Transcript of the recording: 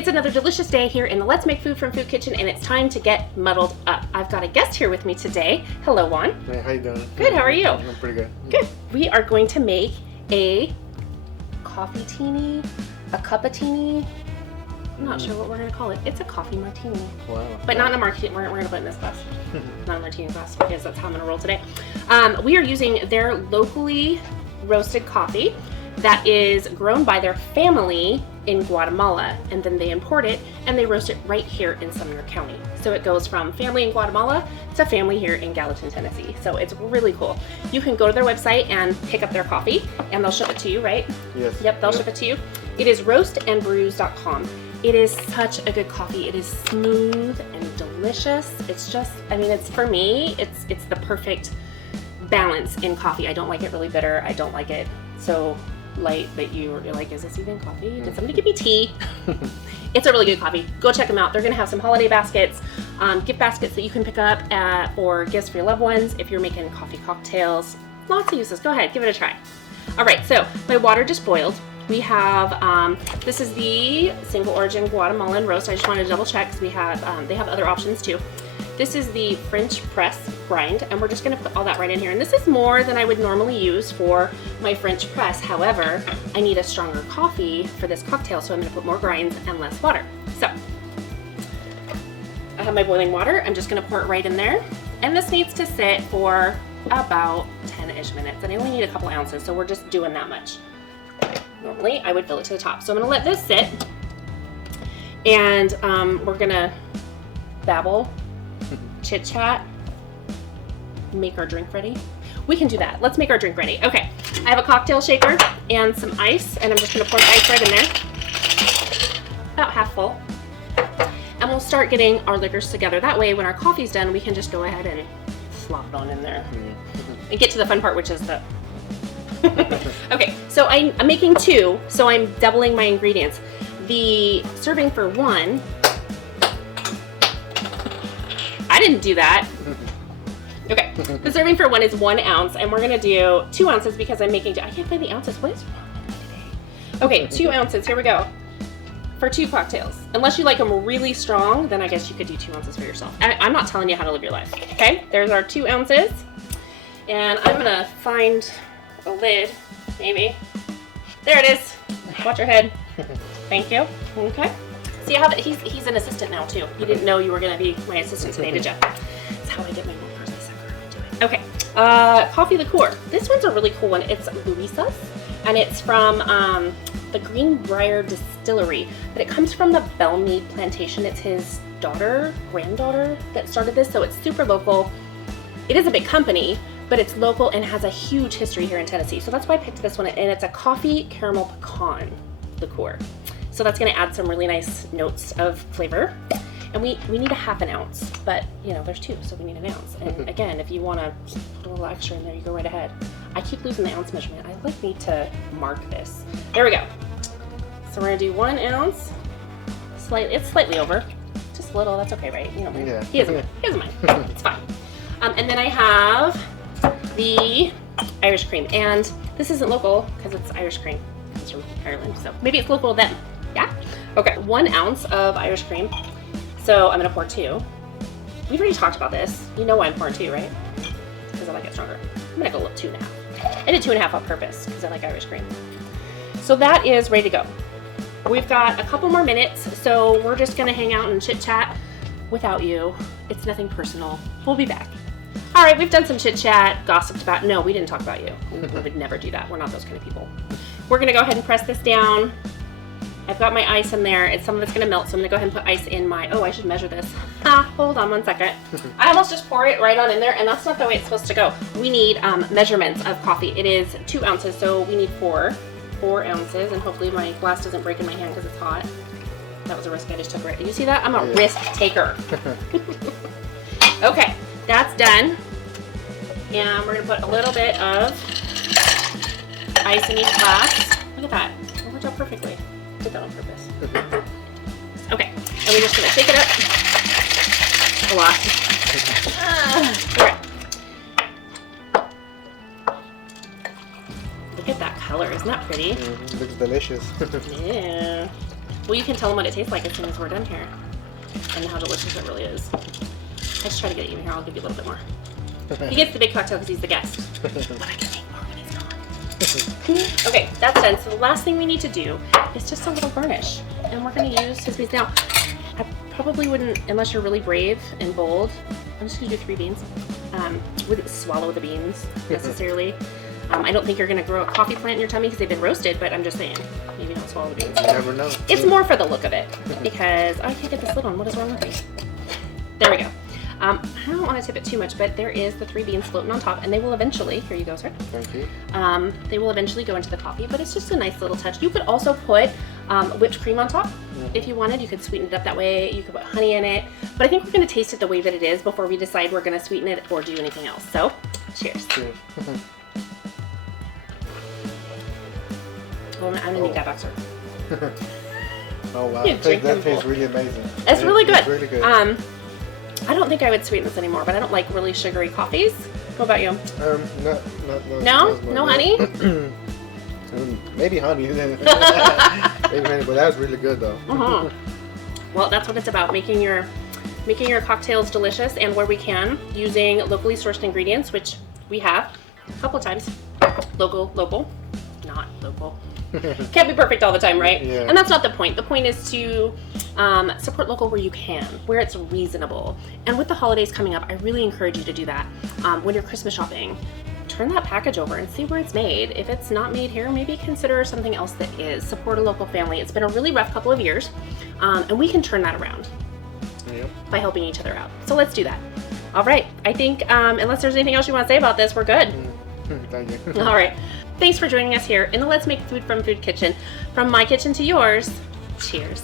It's another delicious day here in the Let's Make Food from Food Kitchen, and it's time to get muddled up. I've got a guest here with me today. Hello, Juan. Hey, how you doing? Good, how are you? I'm pretty good. Good. We are going to make a coffee teeny, a cup-a-teeny. I'm not sure what we're going to call it. It's a coffee martini. Wow. But not in a martini. We're going to put it in this glass. Not a martini glass, because that's how I'm going to roll today. We are using their locally roasted coffee that is grown by their family in Guatemala, and then they import it and they roast it right here in Sumner County. So it goes from family in Guatemala to family here in Gallatin, Tennessee. So it's really cool. You can go to their website and pick up their coffee and they'll ship it to you, right? Yes. Yep, they'll ship it to you. It is roastandbrews.com. It is such a good coffee. It is smooth and delicious. It's just, I mean, it's, for me, it's the perfect balance in coffee. I don't like it really bitter. I don't like it so light that you're like, is this even coffee? Did somebody give me tea? It's a really good coffee. Go check them out. They're going to have some holiday baskets, gift baskets that you can pick up for gifts for your loved ones if you're making coffee cocktails. Lots of uses. Go ahead, give it a try. All right, so my water just boiled. We have, this is the single origin Guatemalan roast. I just wanted to double check because we have, they have other options too. This is the French press grind, and we're just going to put all that right in here. And this is more than I would normally use for my French press. However, I need a stronger coffee for this cocktail, so I'm going to put more grinds and less water. So I have my boiling water. I'm just going to pour it right in there. And this needs to sit for about 10-ish minutes. And I only need a couple ounces, so we're just doing that much. Normally, I would fill it to the top. So I'm going to let this sit, and we're going to babble, chit chat, make our drink ready. We can do that. Let's make our drink ready. Okay, I have a cocktail shaker and some ice, and I'm just going to pour the ice right in there, about half full. And we'll start getting our liquors together. That way, when our coffee's done, we can just go ahead and slop it on in there and get to the fun part, which is the okay, so I'm making two, so I'm doubling my ingredients. The serving for one, I didn't do that. Okay, the serving for one is 1 ounce, and we're gonna do 2 ounces because I'm making, I can't find the ounces. What is wrong with me today? Okay, 2 ounces, here we go. For 2 cocktails. Unless you like them really strong, then I guess you could do 2 ounces for yourself. I'm not telling you how to live your life, okay? There's our 2 ounces, and I'm gonna find a lid, maybe. There it is. Watch your head. Thank you. Okay. See, I have it. He's an assistant now too. You didn't know you were going to be my assistant today, did you? That's how I get my milkers. I said we're going to do it. Okay. Coffee liqueur. This one's a really cool one. It's Luisa's, and it's from the Greenbrier Distillery, but it comes from the Bellmead plantation. It's his granddaughter that started this, so it's super local. It is a big company, but it's local and has a huge history here in Tennessee. So that's why I picked this one, and it's a coffee caramel pecan liqueur. So that's gonna add some really nice notes of flavor. And we need a half an ounce, but you know, there's 2, so we need an ounce. And again, if you wanna put a little extra in there, you go right ahead. I keep losing the ounce measurement. I need to mark this. There we go. So we're gonna do 1 ounce. It's slightly over, just a little, that's okay, right? You know, yeah. He doesn't mind, it's fine. And then I have the Irish cream, and this isn't local because it's Irish cream. It's from Ireland, so maybe it's local to them. Yeah? Okay, 1 ounce of Irish cream. So I'm gonna pour 2. We've already talked about this. You know why I'm pouring 2, right? Because I like it stronger. I'm gonna go 2.5. I did 2.5 on purpose because I like Irish cream. So that is ready to go. We've got a couple more minutes, so we're just gonna hang out and chit chat without you. It's nothing personal. We'll be back. All right, we've done some chit chat, gossiped about. No, we didn't talk about you. We would never do that. We're not those kind of people. We're gonna go ahead and press this down. I've got my ice in there. Some of it's gonna melt, so I'm gonna go ahead and put ice in my, oh, I should measure this. Hold on 1 second. I almost just pour it right on in there, and that's not the way it's supposed to go. We need measurements of coffee. It is 2 ounces, so we need 4 ounces, and hopefully my glass doesn't break in my hand because it's hot. That was a risk I just took. Right? You see that? I'm a risk taker. Okay. That's done, and we're gonna put a little bit of ice in each glass. Look at that, it worked out perfectly. I did that on purpose. Okay, and we're just gonna shake it up a lot. Okay. Look at that color, isn't that pretty? Looks delicious. Yeah. Well, you can tell them what it tastes like as soon as we're done here, and how delicious it really is. Let's try to get it even here. I'll give you a little bit more. He gets the big cocktail because he's the guest. But I can make more when he's gone. Okay, that's done. So the last thing we need to do is just a little garnish. And we're going to use his beans. Now, I probably wouldn't, unless you're really brave and bold, I'm just going to do 3 beans. Wouldn't swallow the beans necessarily. I don't think you're going to grow a coffee plant in your tummy because they've been roasted, but I'm just saying, maybe don't swallow the beans. You never know. It's more for the look of it because I can't get this lid on. What is wrong with me? There we go. I don't want to tip it too much, but there is the 3 beans floating on top, and they will eventually, here you go, sir. Thank you. They will eventually go into the coffee, but it's just a nice little touch. You could also put whipped cream on top if you wanted. You could sweeten it up that way. You could put honey in it, but I think we're going to taste it the way that it is before we decide we're going to sweeten it or do anything else. So, cheers. Cheers. Well, I'm going to need that back, sir. Oh wow, You drink that them tastes full. really amazing. It's really good. It's really good. I don't think I would sweeten this anymore, but I don't like really sugary coffees. What about you? No, No honey? Maybe honey. Maybe honey, but that's really good though. Well, that's what it's about, making your cocktails delicious, and where we can, using locally sourced ingredients, which we have a couple of times. Local, not local. Can't be perfect all the time, right? Yeah. And that's not the point. The point is to support local where you can, where it's reasonable. And with the holidays coming up, I really encourage you to do that. When you're Christmas shopping, turn that package over and see where it's made. If it's not made here, maybe consider something else that is. Support a local family. It's been a really rough couple of years, and we can turn that around by helping each other out. So let's do that. All right. I think unless there's anything else you want to say about this, we're good. Thank you. All right. Thanks for joining us here in the Let's Make Food from Food kitchen. From my kitchen to yours, cheers.